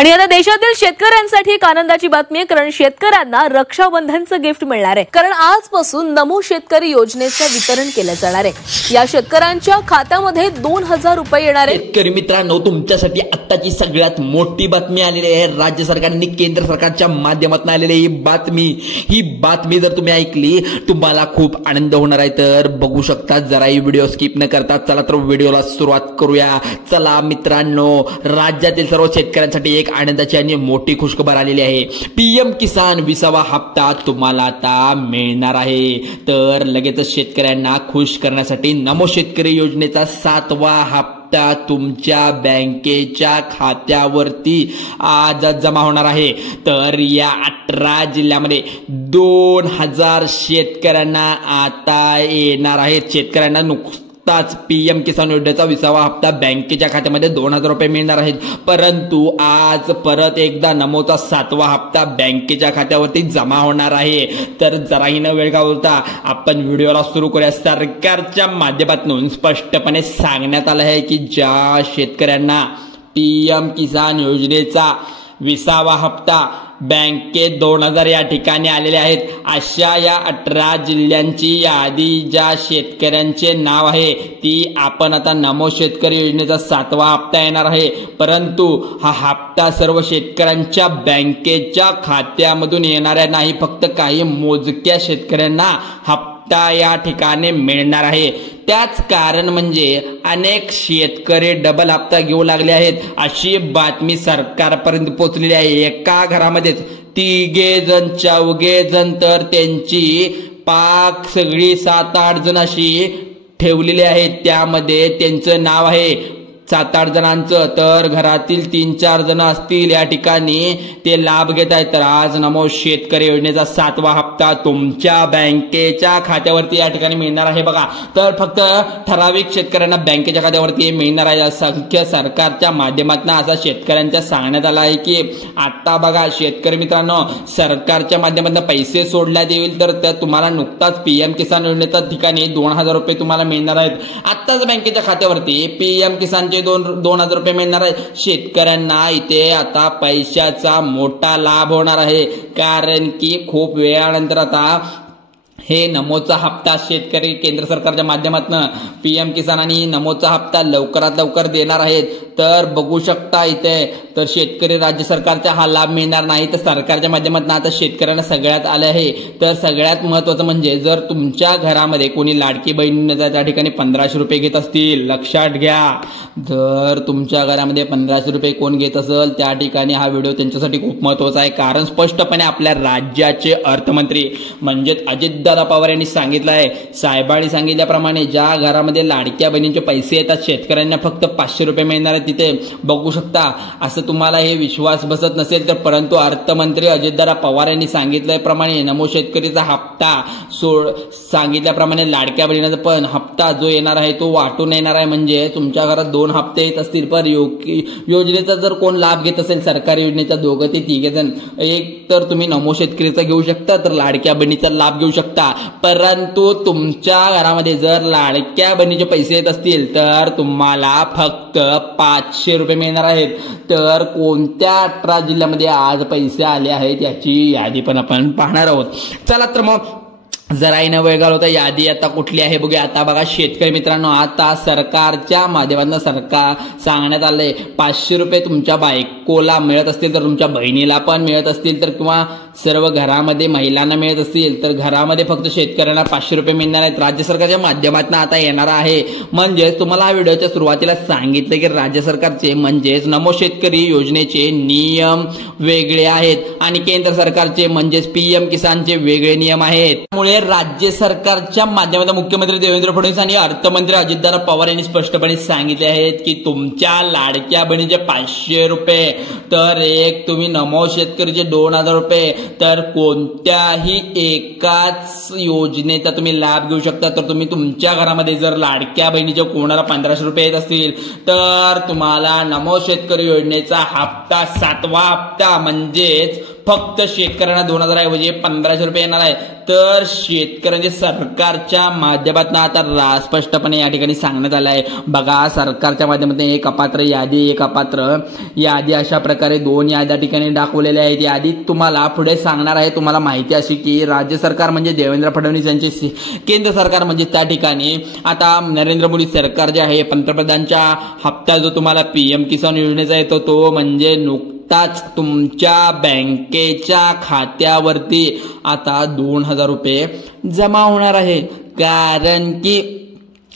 आणि आता देशातील शेतकऱ्यांसाठी एक आनंदाची बातमी आहे, कारण शेतकऱ्यांना रक्षाबंधनचं गिफ्ट मिळणार आहे. कारण आजपासून नमो शेतकरी योजनेचं वितरण केलं जाणार आहे. या शेतकऱ्यांच्या खात्यामध्ये 2000 रुपये येणार आहेत. शेतकरी मित्रांनो, तुमच्यासाठी आत्ताची सगळ्यात मोठी बातमी आलेली आहे. राज्य सरकारने केंद्र सरकारच्या माध्यमातून आलेली ही बातमी जर तुम्ही ऐकली तुम्हाला खूप आनंद होणार आहे. तर बघू शकता, जराही व्हिडिओ स्किप न करता चला तर व्हिडिओला सुरुवात करूया. चला मित्रांनो, राज्यातील सर्व शेतकऱ्यांसाठी एक आनंदाची आणि मोठी खुशखबर आलेली आहे. पीएम किसान 20वा हप्ता तुम्हाला आता मिळणार आहे. तर लगेचच शेतकऱ्यांना खुश करण्यासाठी नमो शेतकरी योजनेचा 7वा हप्ता तुमच्या बँकेच्या खात्यावरती आज जमा होणार आहे. तर या 18 जिल्ह्यामध्ये 2000 शेतकऱ्यांना आता येणार आहेत. शेतकऱ्यांना नुकताच पीएम किसान योजनेचा 20वा हप्ता बँकेच्या खात्यामध्ये 2000 रुपये मिळणार आहेत. परंतु आज परत एकदा नमोचा 7वा हप्ता बँकेच्या खात्यावरती जमा होणार आहे. तर जराही न वेळ घालवता आपण व्हिडिओला सुरू करूया. सरकारच्या माध्यमातून स्पष्टपणे सांगण्यात आलं आहे की ज्या शेतकऱ्यांना पीएम किसान योजनेचा 20वा हप्ता बँकेत 2000 या ठिकाणी आलेले आहेत, अशा या 18 जिल्ह्यांची यादी ज्या शेतकऱ्यांचे नाव आहे ती आपण आता नमो शेतकरी योजनेचा 7वा हप्ता येणार आहे. परंतु हा हप्ता सर्व शेतकऱ्यांच्या बँकेच्या खात्यामधून येणाऱ्या नाही, फक्त काही मोजक्या शेतकऱ्यांना हप्ता या ठिकाणी मिळणार आहे. त्याच कारण म्हणजे अनेक शेतकरी डबल हप्ता घेऊ लागले आहेत, अशी बातमी सरकारपर्यंत पोहोचलेली आहे. एका घरामध्येच 3 जण 4 जण, तर त्यांची पाक सगळी 7-8 जण अशी ठेवलेली आहेत. त्यामध्ये त्यांचं नाव आहे 7-8 जणांचं, तर घरातील 3-4 जण असतील या ठिकाणी ते लाभ घेत आहेत. तर आज नमो शेतकरी योजनेचा 7वा हप्ता तुमच्या बँकेच्या खात्यावरती या ठिकाणी मिळणार आहे. बघा, तर फक्त ठराविक शेतकऱ्यांना बँकेच्या खात्यावरती मिळणार आहे. असंख्य सरकारच्या माध्यमातून असा शेतकऱ्यांच्या सांगण्यात आला आहे की आता बघा शेतकरी मित्रांनो, सरकारच्या माध्यमातून पैसे सोडण्यात येईल तर त्या तुम्हाला नुकताच पीएम किसान योजनेच्या ठिकाणी 2000 रुपये तुम्हाला मिळणार आहेत. आत्ताच बँकेच्या खात्यावरती पीएम किसानचे 2000 रुपये मिळणार आहे. शेतकऱ्यांना इथे आता पैशाचा मोठा लाभ होणार आहे, कारण की खूप वेळानंतर आता हे नमोचा हप्ता शेतकरी केंद्र सरकारच्या माध्यमातून पीएम किसान आणि नमोचा हप्ता लवकरात लवकर देणार आहेत. तर बघू शकता इथे, तर शेतकरी राज्य सरकारचा हा लाभ मिळणार नाही, तर सरकारच्या माध्यमातून आता शेतकऱ्यांना सगळ्यात आले आहे. तर सगळ्यात महत्वाचं म्हणजे जर तुमच्या घरामध्ये कोणी लाडकी बहीण त्या ठिकाणी 1500 रुपये घेत असतील, लक्षात घ्या, जर तुमच्या घरामध्ये 1500 रुपये कोण घेत असेल त्या ठिकाणी हा व्हिडिओ त्यांच्यासाठी खूप महत्वाचा आहे. कारण स्पष्टपणे आपल्या राज्याचे अर्थमंत्री म्हणजेच अजितदादा पवार यांनी सांगितलं आहे, साहेबांनी सांगितल्याप्रमाणे ज्या घरामध्ये लाडक्या बहिणींचे पैसे येतात शेतकऱ्यांना फक्त 500 रुपये मिळणार आहेत. तिथे बघू शकता, असं तुम्हाला हे विश्वास बसत नसेल तर, परंतु अर्थमंत्री अजितदादा पवार यांनी सांगितल्याप्रमाणे नमो शेतकरीचा हप्ता सांगितल्याप्रमाणे लाडक्या बहिणीचा पण हप्ता जो येणार आहे तो वाटून येणार आहे. म्हणजे तुमच्या घरात 2 हप्ते येत असतील, पण योजनेचा जर कोण लाभ घेत असेल सरकारी योजनेचा 2 ते 3 जण, एक तर तुम्ही नमो शेतकरीचा घेऊ शकता, तर लाडक्या बहिणीचा लाभ घेऊ शकता. परंतु तुमच्या घरामध्ये जर लाडक्या बहिणीचे पैसे येत असतील तर तुम्हाला फक्त 500 रुपये मिळणार आहेत. तर कोणत्या 18 जिल्ह्यामध्ये आज पैसे आले आहेत याची यादी पण आपण पाहणार आहोत. चला तर मग जराही न वेळ घालवता यादी आता कुठली आहे बघूया. आता बघा शेतकरी मित्रांनो, आता सरकारच्या माध्यमातून सांगण्यात आलंय 500 रुपये तुमच्या बायकोला मिळत असतील तर तुमच्या बहिणीला पण मिळत असतील तर, किंवा सर्व घरामध्ये महिलांना मिळत असतील तर घरामध्ये फक्त शेतकऱ्यांना 500 रुपये मिळणार आहेत. राज्य सरकारच्या माध्यमातून आता येणार आहे. म्हणजेच तुम्हाला हा व्हिडिओच्या सुरुवातीला सांगितलं की राज्य सरकारचे म्हणजेच नमो शेतकरी योजनेचे नियम वेगळे आहेत आणि केंद्र सरकारचे म्हणजेच पीएम किसानचे वेगळे नियम आहेत. त्यामुळे राज्य सरकारच्या माध्यमातून मुख्यमंत्री देवेंद्र फडणवीस आणि अर्थमंत्री अजितदादा पवार यांनी स्पष्टपणे सांगितले आहेत की तुमच्या लाडक्या बहिणीचे 500 रुपये, तर एक तुम्ही नमो शेतकरीचे 2000 रुपये, तर कोणत्याही एकाच योजनेचा तुम्ही लाभ घेऊ शकता. तर तुम्ही तुमच्या घरामध्ये जर लाडक्या बहिणीचे कोणाला 1500 रुपये येत असतील तर तुम्हाला नमो शेतकरी योजनेचा हप्ता 7वा हप्ता म्हणजेच फक्त शेतकऱ्यांना 2000 ऐवजी 1500 रुपये येणार आहे। तर शेतकऱ्यांचे सरकारच्या माध्यमातून आता स्पष्टपणे या ठिकाणी सांगण्यात आलं आहे। बघा, सरकारच्या माध्यमातून एक अपात्र यादी, एक अपात्र यादी अशा प्रकारे 2 याद्या ठिकाणी दाखवलेल्या आहेत। यादी तुम्हाला पुढे सांगणार आहे। तुम्हाला माहिती अशी की राज्य सरकार म्हणजे देवेंद्र फडणवीस यांचे, केंद्र सरकार म्हणजे त्या ठिकाणी आता नरेंद्र मोदी सरकार जे आहे, पंतप्रधानच्या हप्ता जो तुम्हाला पीएम किसान योजनेचा येतो तो म्हणजे नुकताच तुमच्या बँकेच्या खात्यावरती आता 2000 रुपये जमा होणार आहे। कारण की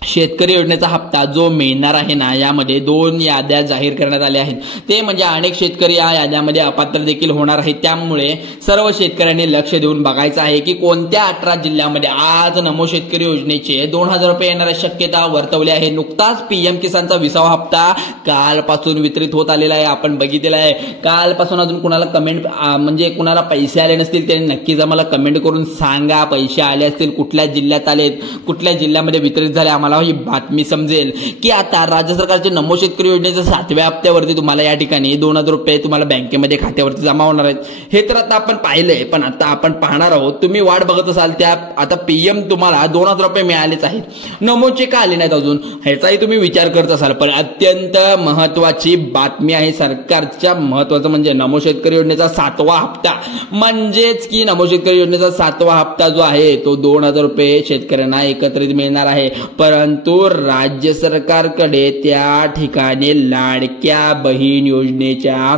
शेतकरी योजनेचा हप्ता जो मिळणार आहे ना, यामध्ये 2 याद्या जाहीर करण्यात आल्या आहेत। ते म्हणजे अनेक शेतकरी या याद्यामध्ये अपात्र देखील होणार आहेत। त्यामुळे सर्व शेतकऱ्यांनी लक्ष देऊन बघायचं आहे की कोणत्या 18 जिल्ह्यामध्ये आज नमो शेतकरी योजनेचे 2000 रुपये येण्याची शक्यता वर्तवली आहे। नुकताच पीएम किसानचा 20वा हप्ता कालपासून वितरित होत आलेला आहे, आपण बघितलेला आहे। कालपासून अजून कुणाला कमेंट म्हणजे कुणाला पैसे आले नसतील त्यांनी नक्कीच आम्हाला कमेंट करून सांगा, पैसे आले असतील, कुठल्या जिल्ह्यात आलेत, कुठल्या जिल्ह्यामध्ये वितरित झाले, आम्हाला ही बातमी समजेल की आता राज्य सरकारचे नमो शेतकरी योजनेच्या 7व्या हप्त्यावरती तुम्हाला या ठिकाणी 2000 रुपये तुम्हाला बँकेमध्ये खात्यावरती जमा होणार आहेत। हे तर आता आपण पाहिलंय, पण आता आपण पाहणार आहोत। तुम्ही वाट बघत असाल त्या आता पीएम तुम्हाला 2000 रुपये मिळालेच आहेत, नमोचे का आले नाहीत अजून, ह्याचाही तुम्ही विचार करत असाल। पण अत्यंत महत्वाची बातमी आहे सरकारच्या, महत्वाचं म्हणजे नमो शेतकरी योजनेचा 7वा हप्ता, म्हणजेच की नमो शेतकरी योजनेचा 7वा हप्ता जो आहे तो 2000 रुपये शेतकऱ्यांना एकत्रित मिळणार आहे। परंतु राज्य सरकारकडे त्या ठिकाणी लाडक्या बहीण योजनेच्या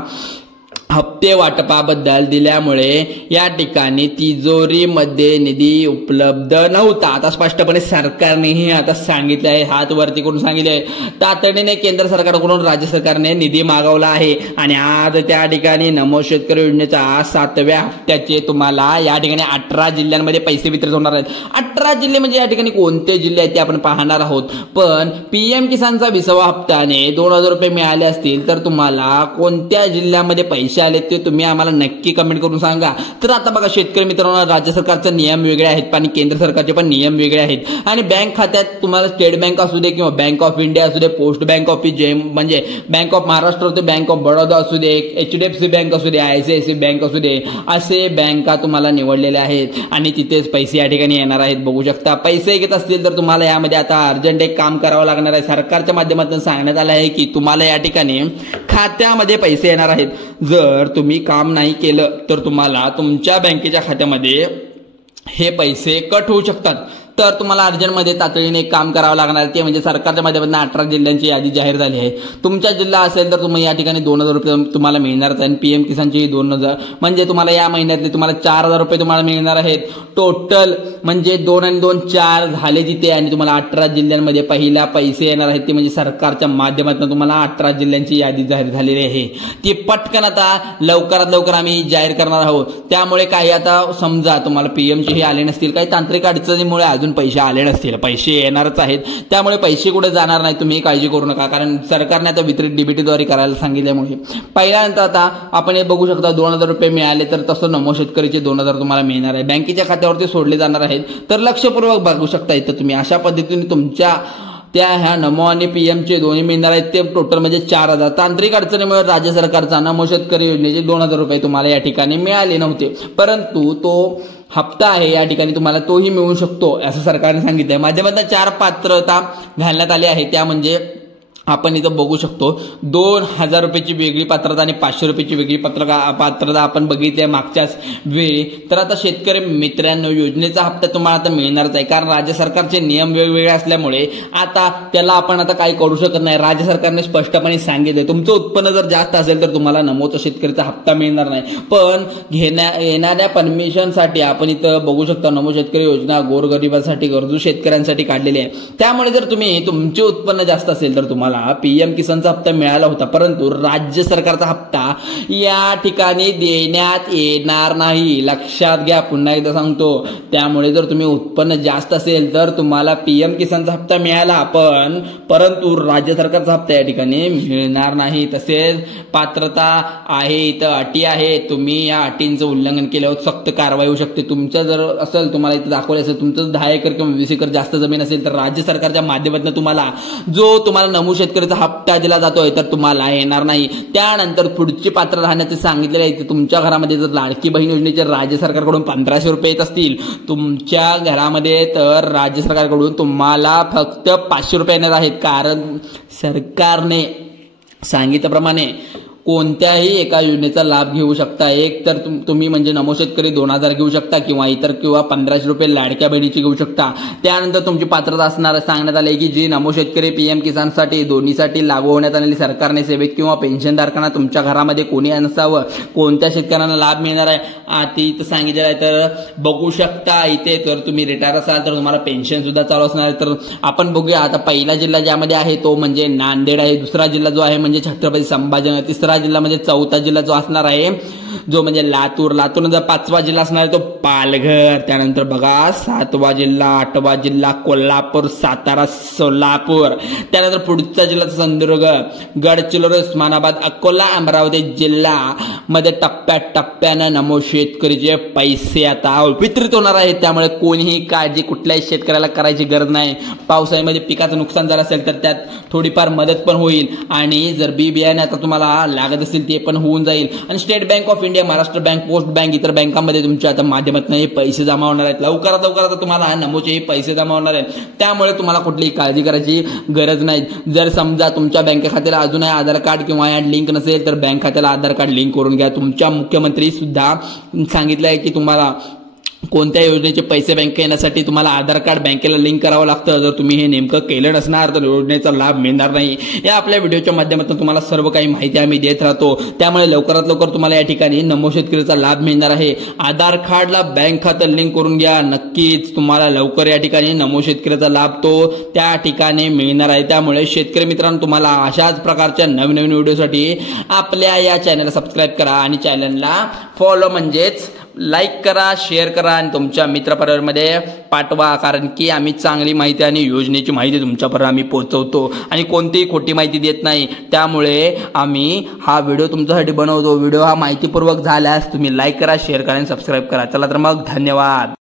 हप्ते वाटपाबद्दल दिल्यामुळे या ठिकाणी तिजोरीमध्ये निधी उपलब्ध नव्हता। आता स्पष्टपणे सरकारनेही आता सांगितले आहे, हात वरती करून सांगितले आहे, तातडीने केंद्र सरकारकडून राज्य सरकारने निधी मागवला आहे आणि आज त्या ठिकाणी नमो शेतकरी योजनेच्या 7व्या हप्त्याचे तुम्हाला या ठिकाणी 18 जिल्ह्यांमध्ये पैसे वितरित होणार आहेत। 18 जिल्हे म्हणजे या ठिकाणी कोणते जिल्हे आहेत ते आपण पाहणार आहोत। पण पीएम किसानचा 20वा हप्त्याने 2000 रुपये मिळाले असतील तर तुम्हाला कोणत्या जिल्ह्यामध्ये पैसे आले ते तुम्ही आम्हाला नक्की कमेंट करून सांगा। तर आता बघा शेतकरी मित्रांनो, राज्य सरकारचे नियम वेगळे आहेत आणि केंद्र सरकारचे पण नियम वेगळे आहेत आणि बँक खात्यात तुम्हाला स्टेट बँक असू दे किंवा बँक ऑफ इंडिया असू दे, पोस्ट बँक ऑफ म्हणजे बँक ऑफ महाराष्ट्र असू दे, बँक ऑफ बडोदा असू दे, HDFC बँक असू दे, ICICI बँक असू दे, असे बँका तुम्हाला निवडलेल्या आहेत आणि तिथेच पैसे या ठिकाणी येणार आहेत। बघू शकता, पैसे घेत असतील तर तुम्हाला यामध्ये आता अर्जंट एक काम करावं लागणार आहे। सरकारच्या माध्यमातून सांगण्यात आलं आहे की तुम्हाला या ठिकाणी खात्यामध्ये पैसे येणार आहेत। जर तुम्ही काम नाही केलं तर तुम्हाला तुमच्या बँकेच्या खात्यामध्ये हे पैसे कट होऊ शकतात। तर तुम्हाला अर्जंटमध्ये तातडीने एक काम करावं लागणार, ते म्हणजे सरकारच्या माध्यमातून 18 जिल्ह्यांची यादी जाहीर झाली आहे। तुमचा जिल्हा असेल तर तुम्ही या ठिकाणी 2000 रुपये तुम्हाला मिळणारच आहे। पीएम किसानची 2000 म्हणजे तुम्हाला या महिन्यातले तुम्हाला 4000 रुपये तुम्हाला मिळणार आहेत। टोटल म्हणजे 2 आणि 2 4 झाले तिथे आणि तुम्हाला 18 जिल्ह्यांमध्ये पहिला पैसे येणार आहेत। ते म्हणजे सरकारच्या माध्यमातून तुम्हाला 18 जिल्ह्यांची यादी जाहीर झालेली आहे। ती पटकन आता लवकरात लवकर आम्ही जाहीर करणार आहोत। त्यामुळे काही आता समजा तुम्हाला पीएमचे हे आले नसतील, काही तांत्रिक अडचणीमुळे अजून पैसे आले नसतील, पैसे येणारच आहेत। त्यामुळे पैसे कुठे जाणार नाही, तुम्ही काळजी करू नका, कारण सरकारने आता वितरित डीबीटीद्वारे करायला सांगितल्यामुळे पहिल्यानंतर आता आपण हे बघू शकता 2000 रुपये मिळाले तर तसं नमो शेतकरीचे 2000 तुम्हाला मिळणार आहे, बँकेच्या खात्यावरती सोडले जाणार आहेत। तर लक्षपूर्वक बघू शकता इथं तुम्ही अशा पद्धतीने तुमच्या त्या ह्या नमो आणि पीएमचे दोन्ही मिळणार आहेत। ते टोटल म्हणजे 4000। तांत्रिक अडचणीमुळे राज्य सरकारचा नमो शेतकरी योजनेचे 2000 रुपये तुम्हाला या ठिकाणी मिळाले नव्हते, परंतु तो हप्ता आहे या ठिकाणी तुम्हाला तोही मिळू शकतो असं सरकारने सांगितलंय। माध्यमातून 4 पात्रता घालण्यात आली आहे, त्या म्हणजे आपण इथं बघू शकतो 2000 रुपयाची वेगळी पात्रता आणि 500 रुपयाची वेगळी पात्रता आपण बघितली मागच्याच वेळी। तर आता शेतकरी मित्रांनो, योजनेचा हप्ता तुम्हाला आता मिळणारच आहे, कारण राज्य सरकारचे नियम वेगवेगळे असल्यामुळे आता त्याला आपण आता काही करू शकत नाही। राज्य सरकारने स्पष्टपणे सांगितलं तुमचं उत्पन्न जर जास्त असेल तर तुम्हाला नमोचा शेतकरीचा हप्ता मिळणार नाही। पण येणाऱ्या परमिशनसाठी आपण इथं बघू शकता नमो शेतकरी योजना गोरगरिबांसाठी, गरजू शेतकऱ्यांसाठी काढलेली आहे। त्यामुळे जर तुम्ही तुमचे उत्पन्न जास्त असेल तर तुम्हाला पीएम किसानचा हप्ता मिळाला होता, परंतु राज्य सरकारचा हप्ता या ठिकाणी देण्यात येणार नाही, लक्षात घ्या, पुन्हा एकदा सांगतो। त्यामुळे जर तुम्ही उत्पन्न जास्त असेल तर तुम्हाला पीएम किसानचा हप्ता मिळाला, परंतु राज्य सरकारचा हप्ता या ठिकाणी मिळणार नाही। तसेच पात्रता आहे, इथं अटी आहे, तुम्ही या अटींचं उल्लंघन केल्यावर सक्त कारवाई होऊ शकते। तुमचं जर असेल, तुम्हाला इथं दाखवले असेल तुमचं 10 एकर किंवा 20 एकर जास्त जमीन असेल तर राज्य सरकारच्या माध्यमातून तुम्हाला जो तुम्हाला नमो शेतकऱ्याचा हप्ता दिला जातोय तर तुम्हाला येणार नाही। त्यानंतर पुढची पात्र राहण्याचे सांगितलेले आहे, तुमच्या घरामध्ये जर लाडकी बहीण योजनेचे राज्य सरकारकडून 1500 रुपये येत असतील तुमच्या घरामध्ये, तर राज्य सरकारकडून तुम्हाला फक्त 500 रुपये येणार आहेत। कारण सरकारने सांगितल्याप्रमाणे कोणत्याही एका योजनेचा लाभ घेऊ शकता। एक तर तुम्ही म्हणजे नमो शेतकरी 2000 घेऊ शकता किंवा 1500 रुपये लाडक्या बहिणीची घेऊ शकता। त्यानंतर तुमची पात्रता असणार सांगण्यात आले की जी नमो शेतकरी PM किसानसाठी दोन्हीसाठी लागू होण्यात आलेली सरकारने सेविक किंवा पेन्शनधारकांना तुमच्या घरामध्ये कोणी नसावं, कोणत्या शेतकऱ्यांना लाभ मिळणार आहे आधी इथं सांगितलेलं आहे। तर बघू शकता इथे, तर तुम्ही रिटायर असाल तर तुम्हाला पेन्शन सुद्धा चालू असणार आहे। तर आपण बघूया आता पहिला जिल्हा ज्यामध्ये आहे तो म्हणजे नांदेड आहे, दुसरा जिल्हा जो आहे म्हणजे छत्रपती संभाजीनगर, तिसरा जिल्हा म्हणजे चौथा जिल्हा जो असणार आहे जो म्हणजे लातूर नंतर 5वा जिल्हा असणार आहे तो पालघर, त्यानंतर बघा 7वा जिल्हा 8वा जिल्हा कोल्हापूर, सातारा, सोलापूर, त्यानंतर पुढचा जिल्हा सिंधुदुर्ग, गडचिरोली, उस्मानाबाद, अकोला, अमरावती जिल्हा मध्ये टप्प्याटप्प्याने नमो शेतकरीचे पैसे आता वितरित होणार आहेत। त्यामुळे कोणीही काळजी कुठल्याही शेतकऱ्याला करायची गरज नाही। पावसाळ्यामध्ये पिकाचं नुकसान झालं असेल तर त्यात थोडीफार मदत पण होईल आणि जर बी बियाणे आता तुम्हाला लागत असेल ते पण होऊन जाईल। आणि state bank of India, Maharashtra bank, post bank, इतर बँकांमध्ये तुमच्या आता माध्यमातून हे पैसे जमा होणार आहेत। लवकरात तुम्हाला नमोचे पैसे जमा होणार आहेत, त्यामुळे तुम्हाला कुठलीही काळजी करायची गरज नाही। जर समजा तुमच्या बँक खात्याला अजूनही आधार कार्ड किंवा या लिंक नसेल तर बँक खात्याला आधार कार्ड लिंक करून घ्या। तुमच्या मुख्यमंत्री सुद्धा सांगितलं आहे की तुम्हाला कोणत्या योजनेचे पैसे बँकेत येण्यासाठी तुम्हाला आधार कार्ड बँकेला लिंक करावं लागतं। जर तुम्ही हे नेमकं केलं नसणार तर योजनेचा लाभ मिळणार नाही। या आपल्या व्हिडिओच्या माध्यमातून तुम्हाला सर्व काही माहिती आम्ही देत राहतो, त्यामुळे लवकरात लवकर तुम्हाला या ठिकाणी नमो शेतकरीचा लाभ मिळणार आहे। आधार कार्डला बँक खातं लिंक करून घ्या, नक्कीच तुम्हाला लवकर या ठिकाणी नमो शेतकरीचा लाभ तो त्या ठिकाणी मिळणार आहे। त्यामुळे शेतकरी मित्रांनो, तुम्हाला अशाच प्रकारच्या नवीन व्हिडिओसाठी आपल्या या चॅनलला सबस्क्राईब करा आणि चॅनलला फॉलो म्हणजेच लाईक करा, शेअर करा आणि तुमच्या मित्रपरिवारामध्ये पाठवा, कारण की आम्ही चांगली माहिती आणि योजनेची माहिती तुमच्यापर्यंत आम्ही पोहोचवतो आणि कोणतीही खोटी माहिती देत नाही। त्यामुळे आम्ही हा व्हिडिओ तुमच्यासाठी बनवतो। व्हिडिओ हा माहितीपूर्वक झाल्यास तुम्ही लाईक करा, शेअर करा आणि सबस्क्राईब करा। चला तर मग धन्यवाद।